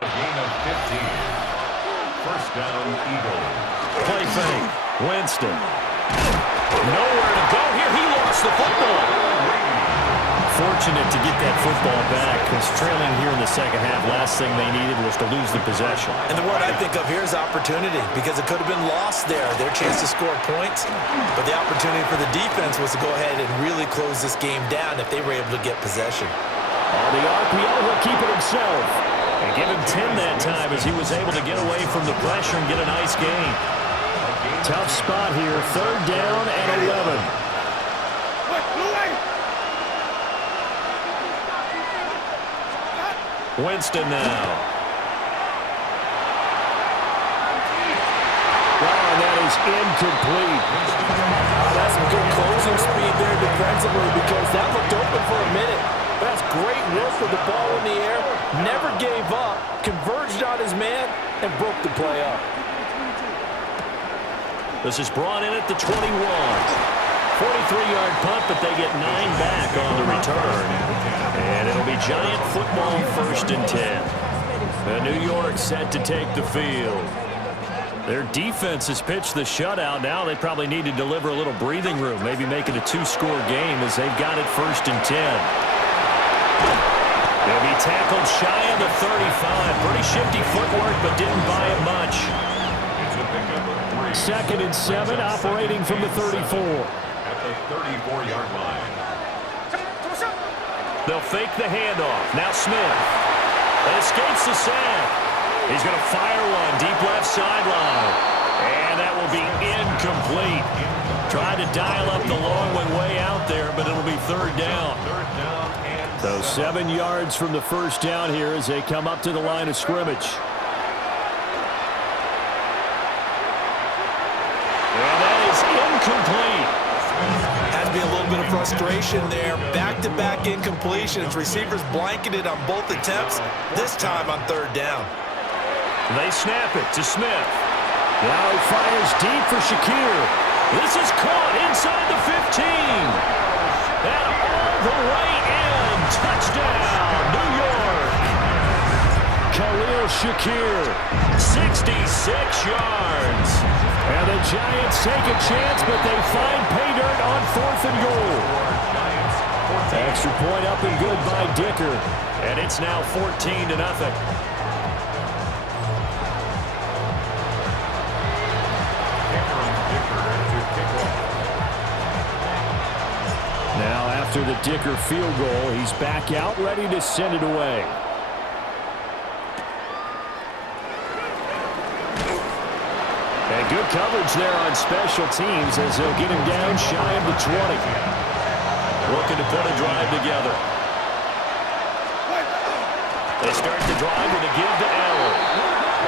Gain of 15. First down, Eagles. Play fake. Winston. Nowhere to go here. He lost the football. Fortunate to get that football back, because trailing here in the second half, last thing they needed was to lose the possession. And the word I think of here is opportunity, because it could have been lost there, their chance to score points. But the opportunity for the defense was to go ahead and really close this game down if they were able to get possession. On the RPO, he'll keep it himself. And give him 10 that time as he was able to get away from the pressure and get a nice gain. Tough spot here, third down and 11. Winston now. Oh, and that is incomplete. That's some good closing speed there defensively, because that looked open for a minute. That's great work with the ball in the air. Never gave up, converged on his man, and broke the play up. This is brought in at the 21. 43-yard punt, but they get 9 back on the return. And it'll be Giant football, 1st and 10. The New York set to take the field. Their defense has pitched the shutout. Now they probably need to deliver a little breathing room, maybe make it a 2-score game as they've got it 1st and 10. They'll be tackled shy of the 35. Pretty shifty footwork, but didn't buy it much. 2nd and 7, operating from the 34. At the 34-yard line. They'll fake the handoff. Now Smith. Escapes the sack. He's going to fire one deep left sideline. And that will be incomplete. Tried to dial up the long one way out there, but it'll be 3rd down. So 7 yards from the 1st down here as they come up to the line of scrimmage. And that is incomplete. Had to be a little bit of frustration there. Back-to-back incompletions. Receivers blanketed on both attempts, this time on 3rd down. They snap it to Smith. Now he fires deep for Shakir. This is caught inside the 15. And all the way in. Touchdown, New York. Khalil Shakir, 66 yards. And the Giants take a chance, but they find pay dirt on 4th and goal. Extra point up and good by Dicker. And it's now 14-0. Now after the Dicker field goal, he's back out ready to send it away. And good coverage there on special teams as they'll get him down shy of the 20. Looking to put a drive together. They start the drive with a give to Allen.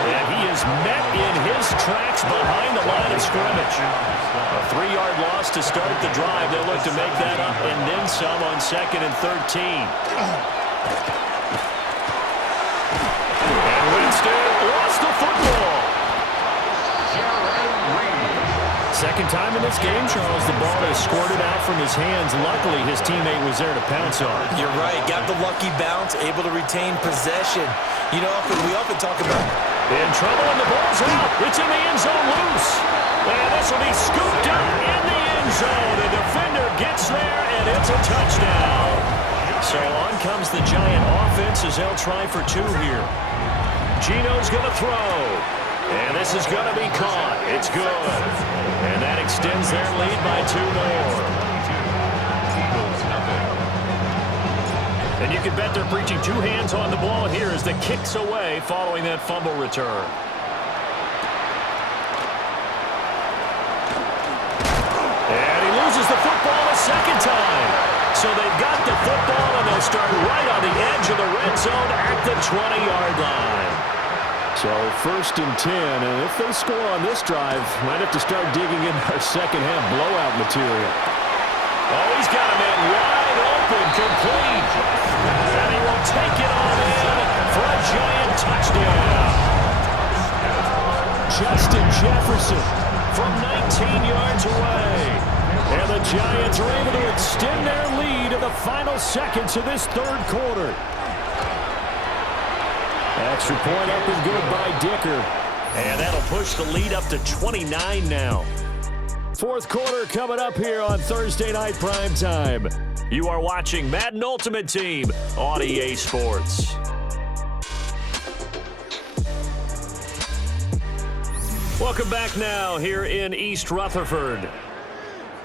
And he is met in his tracks behind the line of scrimmage. A 3-yard loss to start the drive. They'll look to make that up and then some on 2nd and 13. And Winston lost the football. Second time in this game, Charles, the ball is squirted out from his hands. Luckily, his teammate was there to pounce on it. You're right. Got the lucky bounce, able to retain possession. You know, we often talk about in trouble, and the ball's out. It's in the end zone loose. And this will be scooped up in the end zone. The defender gets there, and it's a touchdown. So on comes the Giant offense as they'll try for 2 here. Gino's going to throw. And this is going to be caught. It's good. And that extends their lead by 2 more. And you can bet they're preaching 2 hands on the ball here as the kick's away following that fumble return. And he loses the football a second time. So they've got the football, and they'll start right on the edge of the red zone at the 20-yard line. So 1st and 10, and if they score on this drive, might have to start digging in our second half blowout material. Oh, he's got a man wide open, complete. And he will take it on in for a Giant touchdown. Justin Jefferson from 19 yards away. And the Giants are able to extend their lead in the final seconds of this 3rd quarter. Extra point up and good by Dicker. And that'll push the lead up to 29 now. Fourth quarter coming up here on Thursday Night Primetime. You are watching Madden Ultimate Team on EA Sports. Welcome back now here in East Rutherford,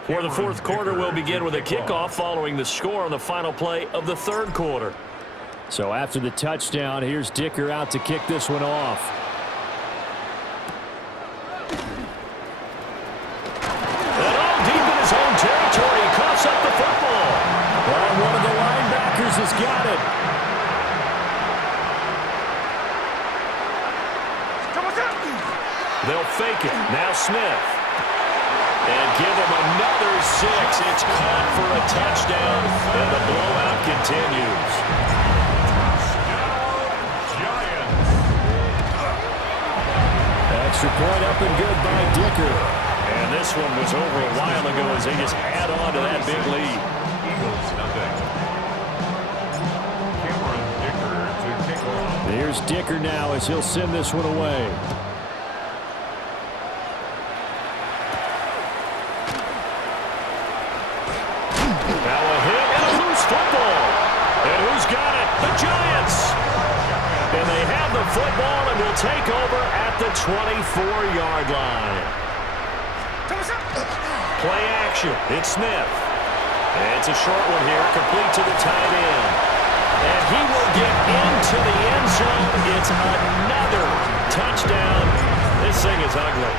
where the fourth quarter will begin with a kickoff following the score on the final play of the third quarter. So after the touchdown, here's Dicker out to kick this one off. And all deep in his own territory, he coughs up the football. And one of the linebackers has got it. They'll fake it. Now Smith. And give him another 6. It's caught for a touchdown, and the blowout continues. Extra point up and good by Dicker. And this one was over a while ago as they just add on to that big lead. Here's Dicker now as he'll send this one away. Now a hit and a loose football. And who's got it? The Giants. And they have the football and will take over at the 24-yard line. Play action. It's Smith. And it's a short one here, complete to the tight end. And he will get into the end zone. It's another touchdown. This thing is ugly.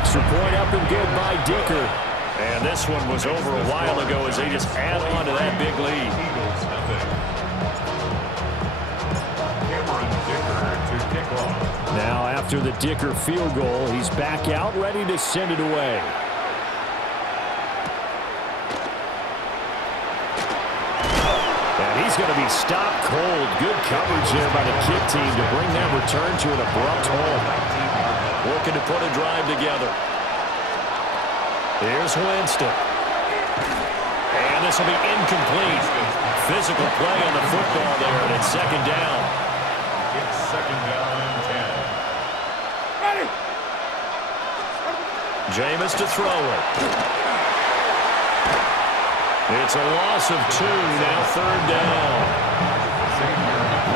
Extra point up and good by Dicker. And this one was over a while ago as they just add on to that big lead. Now after the Dicker field goal, he's back out ready to send it away. And he's going to be stopped cold. Good coverage there by the kick team to bring that return to an abrupt halt. Looking to put a drive together. Here's Winston. And this will be incomplete. Physical play on the football there, and it's second down. It's second down and 10. Ready. Jameis to throw it. It's a loss of 2, now third down.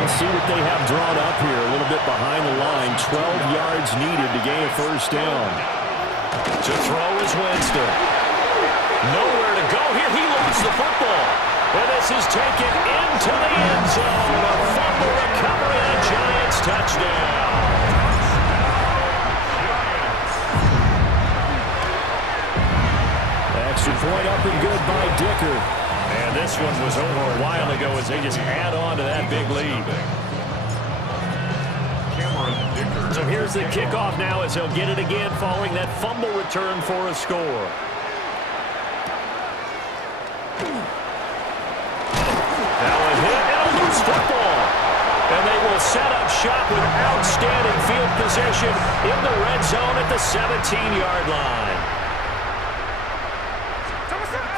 Let's see what they have drawn up here. A little bit behind the line. 12 yards needed to gain a first down. To throw is Winston. Nowhere to go here. He lost the football. And this is taken into the end zone. A fumble recovery and a Giants touchdown. Extra point up and good by Dicker. And this one was over a while ago as they just add on to that big lead. So here's the kickoff now as he'll get it again following that fumble return for a score. Now a hit and a loose football. And they will set up shop with outstanding field position in the red zone at the 17-yard line.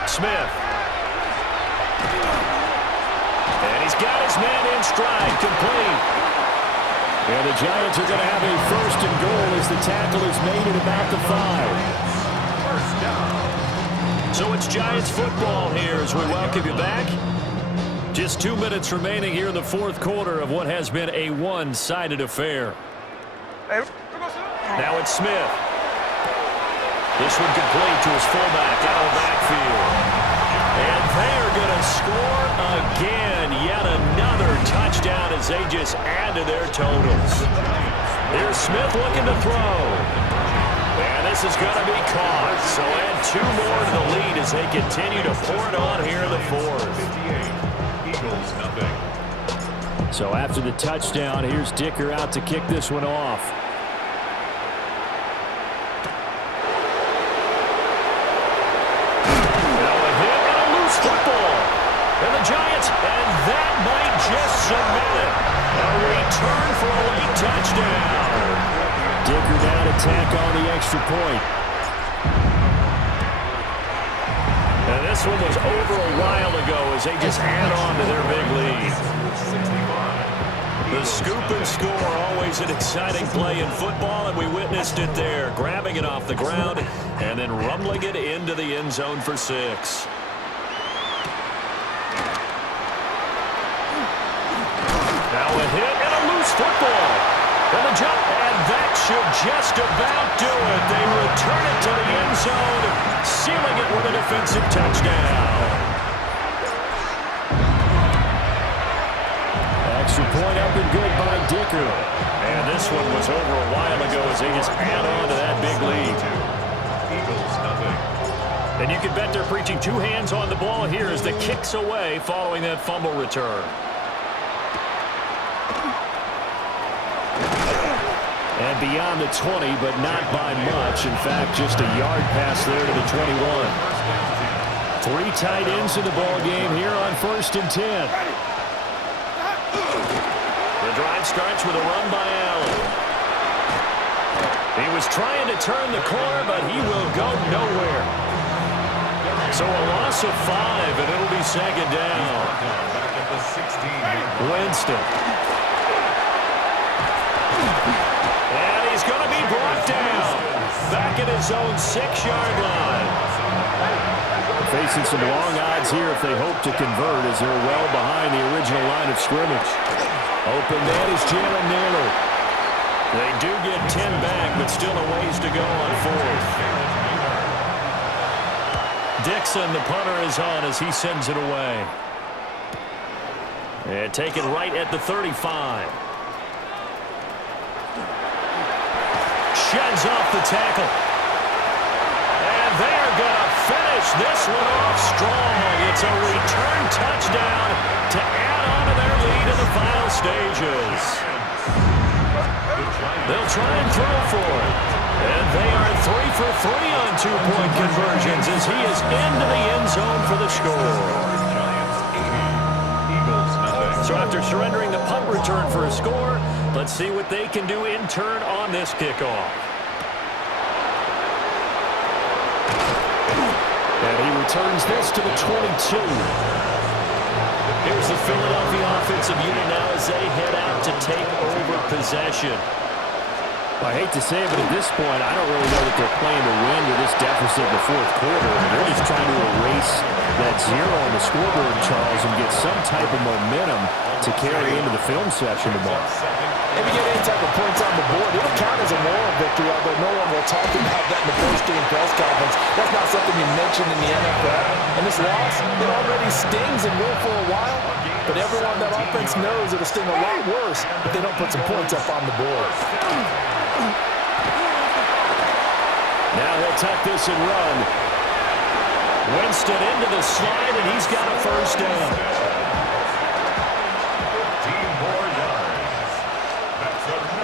Smith. And he's got his man in stride, complete. And the Giants are going to have a first and goal as the tackle is made at about the 5. First down. So it's Giants football here as we welcome you back. Just 2 minutes remaining here in the fourth quarter of what has been a one-sided affair. Now it's Smith. This one complete to his fullback out of the backfield. And they're going to score again. Yet another touchdown as they just add to their totals. Here's Smith looking to throw. And this is going to be caught. So add 2 more to the lead as they continue to pour it on here in the fourth. Eagles, nothing. So after the touchdown, here's Dicker out to kick this one off. And the Giants, and that might just cement it. A return for a late touchdown. Dicker down to tack on the extra point. And this one was over a while ago as they just add on to their big lead. scoop and score, always an exciting play in football, and we witnessed it there, grabbing it off the ground and then rumbling it into the end zone for 6. Now a hit and a loose football. And the jump, and that should just about do it. They return it to the end zone, sealing it with a defensive touchdown. Extra point up and good by Dicker. And this one was over a while ago as they just add on to that big lead. Eagles, nothing. And you can bet they're preaching 2 hands on the ball here as the kick's away following that fumble return. And beyond the 20, but not by much. In fact, just a yard pass there to the 21. 3 tight ends in the ball game here on 1st and 10. The drive starts with a run by Allen. He was trying to turn the corner, but he will go nowhere. So a loss of 5, and it'll be 2nd down. Back at the 16. Winston. And he's going to be brought down. Back at his own 6-yard line. Facing some long odds here if they hope to convert as they're well behind the original line of scrimmage. Open man is Jalen Naylor. They do get 10 back, but still a ways to go on 4th. Dixon, the punter, is on as he sends it away. And take it right at the 35. Sheds off the tackle. And they're going to finish this one off strong. It's a return touchdown to add on to their lead in the final stages. They'll try and throw for it. And they are 3 for 3 on 2-point conversions as he is into the end zone for the score. So after surrendering the punt return for a score, let's see what they can do in turn on this kickoff. And he returns this to the 22. Here's the Philadelphia offensive unit now as they head out to take over possession. I hate to say it, but at this point, I don't really know that they're playing to win with this deficit in the 4th quarter. They're just trying to erase that 0 on the scoreboard, Charles, and get some type of momentum to carry into the film session tomorrow. If you get any type of points on the board, it'll count as a moral victory, although no one will talk about that in the post-game press conference. That's not something you mention in the NFL. And this loss, it already stings and will for a while, but everyone on that offense knows it'll sting a lot worse if they don't put some points up on the board. Now he'll tuck this and run. Winston into the slide, and he's got a 1st down.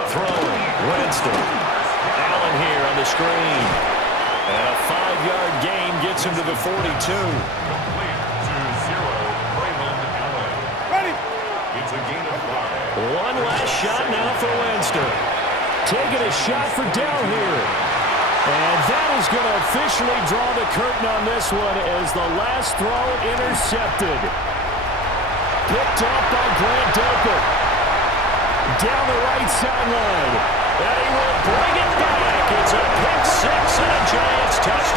Throwing, Winston. Allen here on the screen. And a 5-yard gain gets him to the 42. Complete to 0, Braylon Allen. Ready. It's a gain of 5. One last shot now for Winston. Taking a shot for Dell here. And that is going to officially draw the curtain on this one as the last throw intercepted. Picked off by Grant Delpit. Down the right sideline. And he will bring it back. It's a pick 6 and a Giants touchdown.